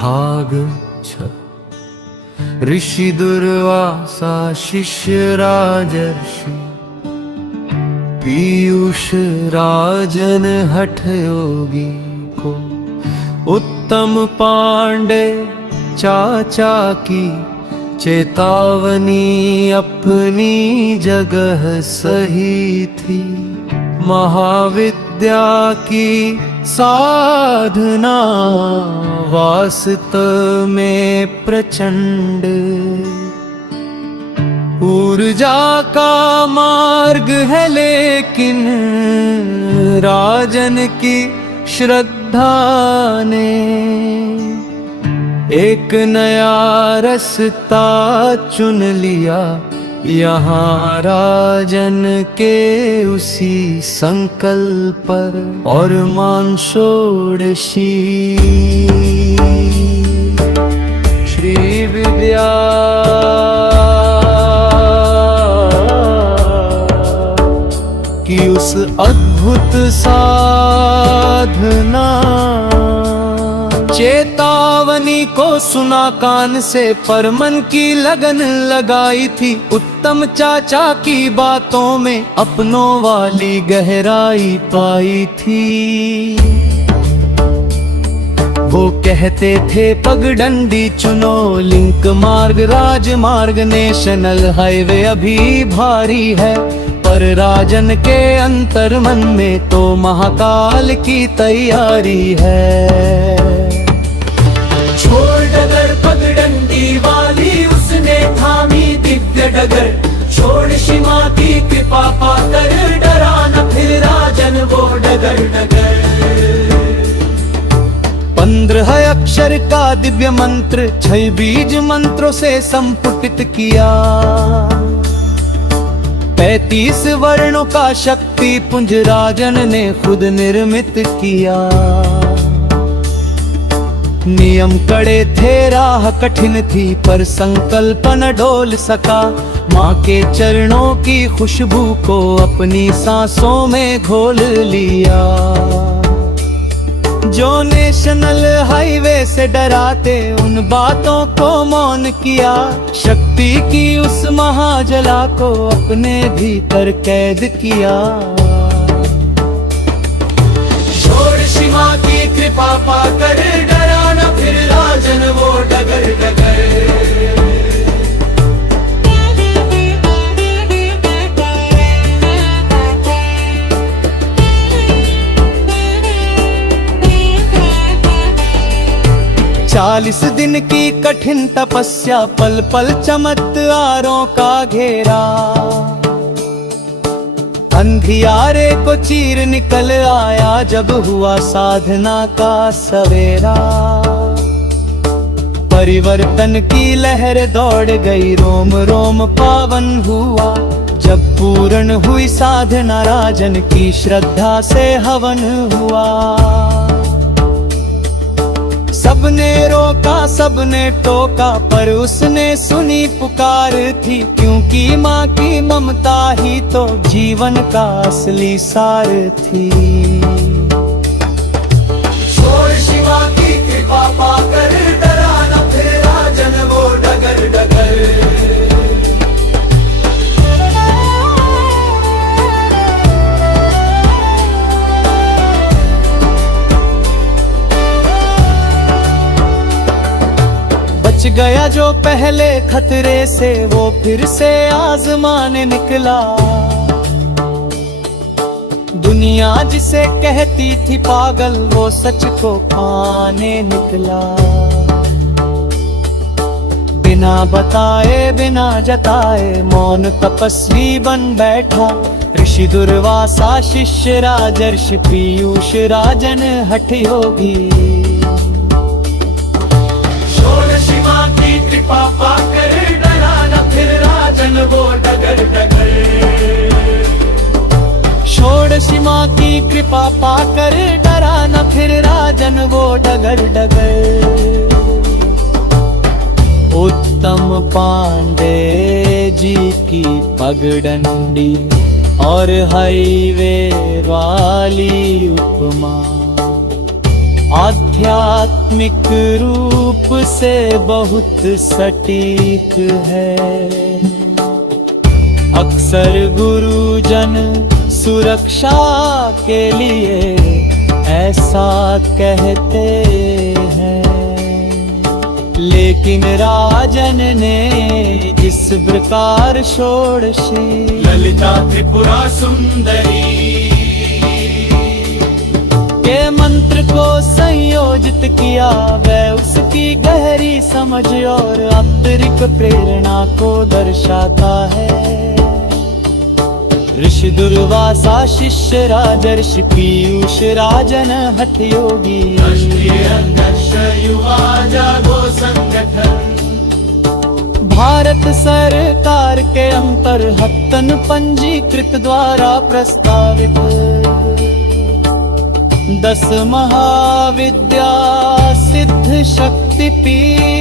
भाग 6 ऋषि दुर्वासा शिष्य राजर्षि पीयूष राजन हठ योगी को उत्तम पांडे चाचा की चेतावनी अपनी जगह सही थी। महाविद्या की साधना वास्तव में प्रचंड ऊर्जा का मार्ग है, लेकिन राजन की श्रद्धा ने एक नया रास्ता चुन लिया। यहाँ राजन के उसी संकल्प पर और मानसोड़शी श्री विद्या की उस अद्भुत साधना चेतावनी को सुना कान से, पर मन की लगन लगाई थी। उत्तम चाचा की बातों में अपनों वाली गहराई पाई थी। वो कहते थे पगडंडी चुनो, लिंक मार्ग राजमार्ग, नेशनल हाईवे अभी भारी है, पर राजन के अंतर मन में तो महाकाल की तैयारी है। छोड़ डगर पगडंडी वाली उसने थामी दिव्य डगर, छोड़ शिमा की कृपा पाकर डरा न फिर राजन वो डगर डगर। 15 अक्षर का दिव्य मंत्र 6 बीज मंत्रों से संपुटित किया। 35 वर्णों का शक्ति पुंज राजन ने खुद निर्मित किया। नियम कड़े थे, राह कठिन थी, पर संकल्प न डोल सका। माँ के चरणों की खुशबू को अपनी सांसों में घोल लिया। जो नेशनल हाईवे से डराते उन बातों को मौन किया। शक्ति की उस महाजला को अपने भीतर कैद किया। छोड़ शिमा की कृपा पाकर डरा न फिर राजन वो डगर डगर। 40 दिन की कठिन तपस्या, पल पल चमत्कारों का घेरा। अंधियारे को चीर निकल आया जब हुआ साधना का सवेरा। परिवर्तन की लहर दौड़ गई, रोम रोम पावन हुआ। जब पूर्ण हुई साधना राजन की श्रद्धा से हवन हुआ। सबने रोका सबने टोका, पर उसने सुनी पुकार थी, क्योंकि माँ की ममता ही तो जीवन का असली सार थी। छोड़ शिवा की कृपा पाकर डरा न फिर राजन वो डगर डगर। बच गया जो पहले खतरे से, वो फिर से आजमाने निकला। दुनिया जिसे कहती थी पागल, वो सच को पाने निकला। बिना बताए बिना जताए मौन तपस्वी बन बैठा। ऋषि दुर्वासा शिष्य राजर्षि पीयूष राजन हठ योगी। शिवा की कृपा पाकर डरा न फिर राजन वो डगर डगर। छोड़ शिमा की कृपा पाकर डरा न फिर राजन वो डगर डगर। उत्तम पांडे जी की पगडंडी और हाईवे वाली उपमा। आध्यात्मिक आध्यात्मिक रूप से बहुत सटीक है। अक्सर गुरुजन सुरक्षा के लिए ऐसा कहते हैं, लेकिन राजन ने जिस प्रकार षोडशी ललिता त्रिपुरा सुंदरी के मंत्र को संयोजित किया, वह उसकी गहरी समझ और आंतरिक प्रेरणा को दर्शाता है। ऋषि दुर्वासा शिष्य राजर्षि पीयूष राजन हठ योगी, राष्ट्रीय अध्यक्ष युवा जागो संगठन, भारत सरकार के अंतर्हतन पंजीकृत द्वारा प्रस्तावित 10 महाविद्या सिद्ध शक्ति पीठ